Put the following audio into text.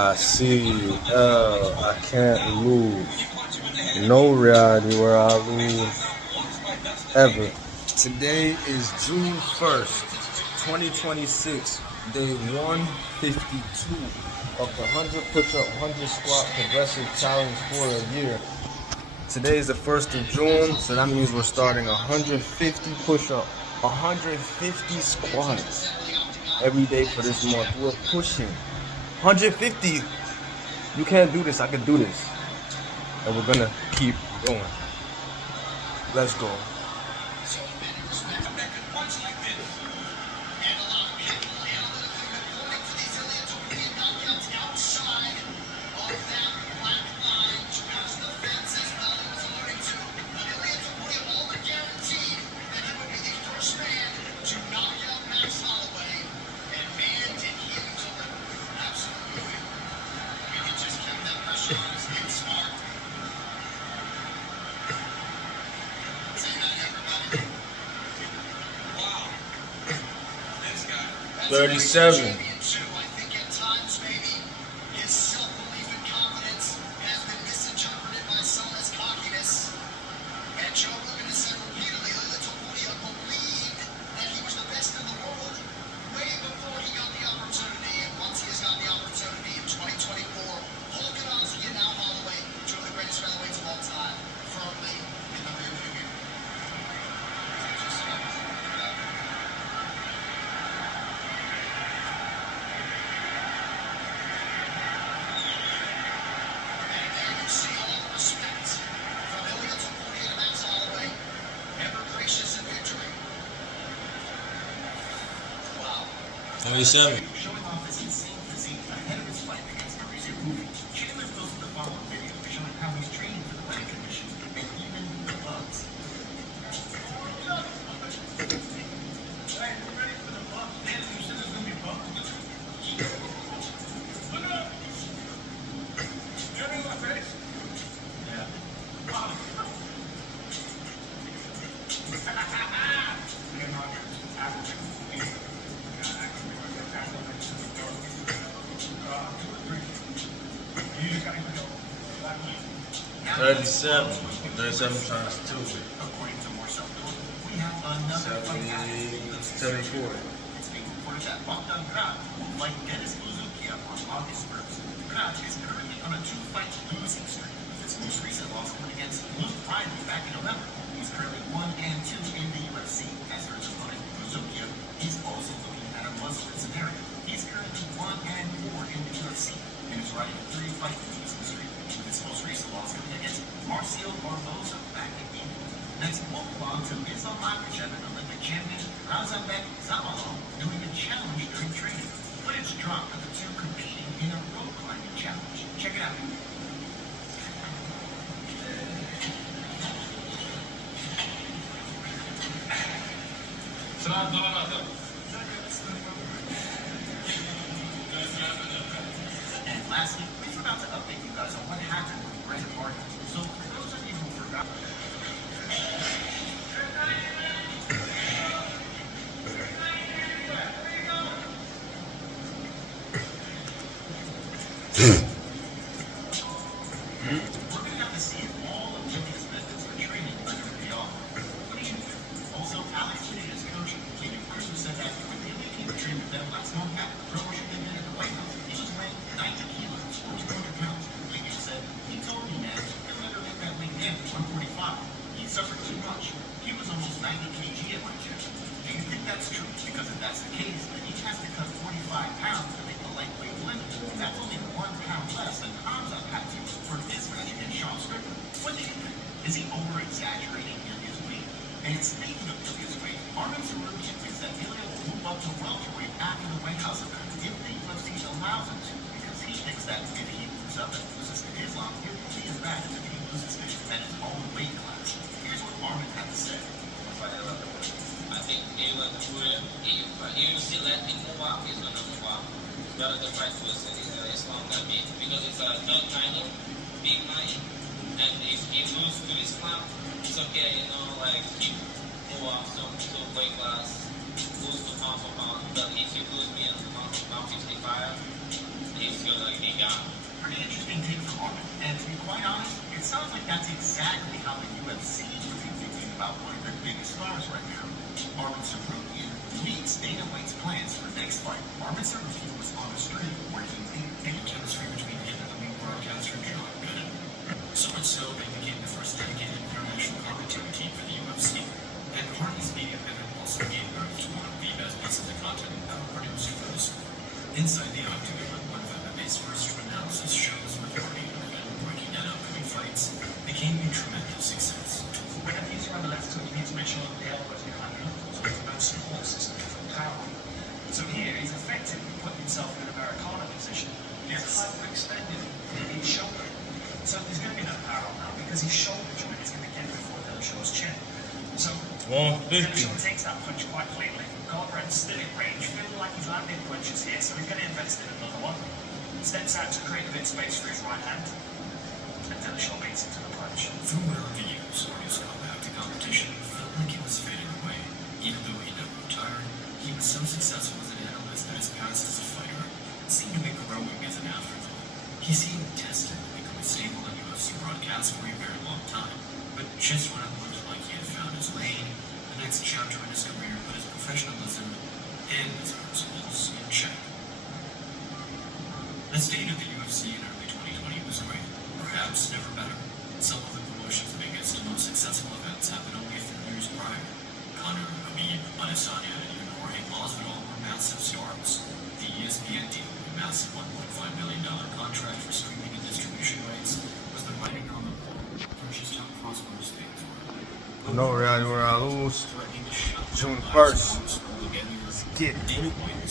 I see, I can't lose. No reality where I lose ever. Today is June 1st, 2026, day 152 of the 100 push-up, 100 squat progressive challenge for a year. Today is the 1st of June, so that means we're starting 150 push-up, 150 squats every day for this month. We're pushing 150. You can't do this, I can do this. And we're gonna keep going. Let's go. Wow. 37. Seven. Thirty-seven. 37 times 2. 74. It's being reported that Bogdan Grad, like Dennis Buzuki on August 1st, Grad is currently on a 2-fight losing streak. His most recent loss coming against Luke Riley back in November. He's currently 1-2 in the UFC. As for his opponent, Buzuki, he's also looking at a must-win scenario. He's currently 1-4 in the UFC and is riding a 3-fight losing streak. With his most recent loss coming against Marcio Barbosa back in England. Next, we'll move on to Islam Makhachev and Olympic champion Razanbek Zamalov doing a challenge during training. Footage dropped of the two competing in a rope climbing challenge. Check it out. And lastly, we forgot to update you guys on what happened with Grant Hardy. So for those of you who forgot, we're going to have to see if all of Jimmy's methods for training are going to be off. What do you think? Also, Alex Pineda, coach, David Cruz, said that when the elite team trained with them last month at the promotion they did at the White House, he was weighing 90 kilos or 200 pounds. Pineda said, he told me, man, he'll never make that weight again at 145. He suffered too much. He was almost 90 kg at my gym. Do you think that's true? Because if that's the case, then he has to cut 45 pounds to make the lightweight limit. That's only 1 pound less than Hamza had to for his match against Sean Strickland. What do you think? Is he over-exaggerating his weight? And speaking of his weight, Armin Sarukian thinks that Ilya will move up to welterweight after the White House event if the UFC allows him to, because he thinks that if he moves up and loses to Islam, it will be as bad as if he loses to at his own weight class. Here's what Armin had to say. I think Ava the Buddha, if UFC let him move up, he's gonna move up. It's better to fight with Islam than me, because it's a third money, big money, and if he loses to Islam, it's okay, like he move up to weight class, boost to pound for pound. But if you lose me on 155, he's gonna be gone. Pretty interesting take from Armin. And to be quite honest, it sounds like that's exactly how the UFC is thinking about one of their biggest stars right now, Armin Sarukian. Leaks Dana White's plans for next fight. Armin Sarukian was on the street where he didn't chemistry between him and the lead broadcaster John Gooden. So much so they became the first dedicated international commentary team for the UFC. And Hardy's media pivot also gave birth to one of the best pieces of content ever produced for the sport. Inside the Octagon, one of MMA's first analysis shows with Hardy and breaking down upcoming fights became a tremendous success. Whenever you throw the left hook, you need to make sure that the elbow is behind your knuckles, with no support system for power. So here, he's effectively put himself in an Americana position. He's hyperextended his shoulder. So there's going to be no power on that because his shoulder joint is going to get before Dillashaw's chin. So Dillashaw takes that punch quite cleanly. Garbrandt still in range, feeling like he's landing punches here, so he's going to invest in another one. Steps out to create a bit of space for his right hand. And Dillashaw mates into the punch. From where reviews, Hardy's comeback to competition felt like it was fading away. Even though he never retired, he was so successful as an analyst that his past as a fighter seemed to be growing as an afterthought. He seemed destined to become a staple in UFC broadcasts for a very long time. But just when it looked like he had found his lane, the next chapter in his career put his professionalism and his principles in check. The state of the UFC in early 2020 was great, perhaps never better. Some of the promotion's biggest and most successful events happened only a few years prior. Conor, Khabib, Adesanya, and even Jorge Masvidal were massive stars. The ESPN deal, a massive $1.5 billion contract for streaming and distribution rights, was the writing on the wall for just how prosperous things were. No reality where I lose. Threatening to shut June down 1st. altogether. Let's get it. Dana White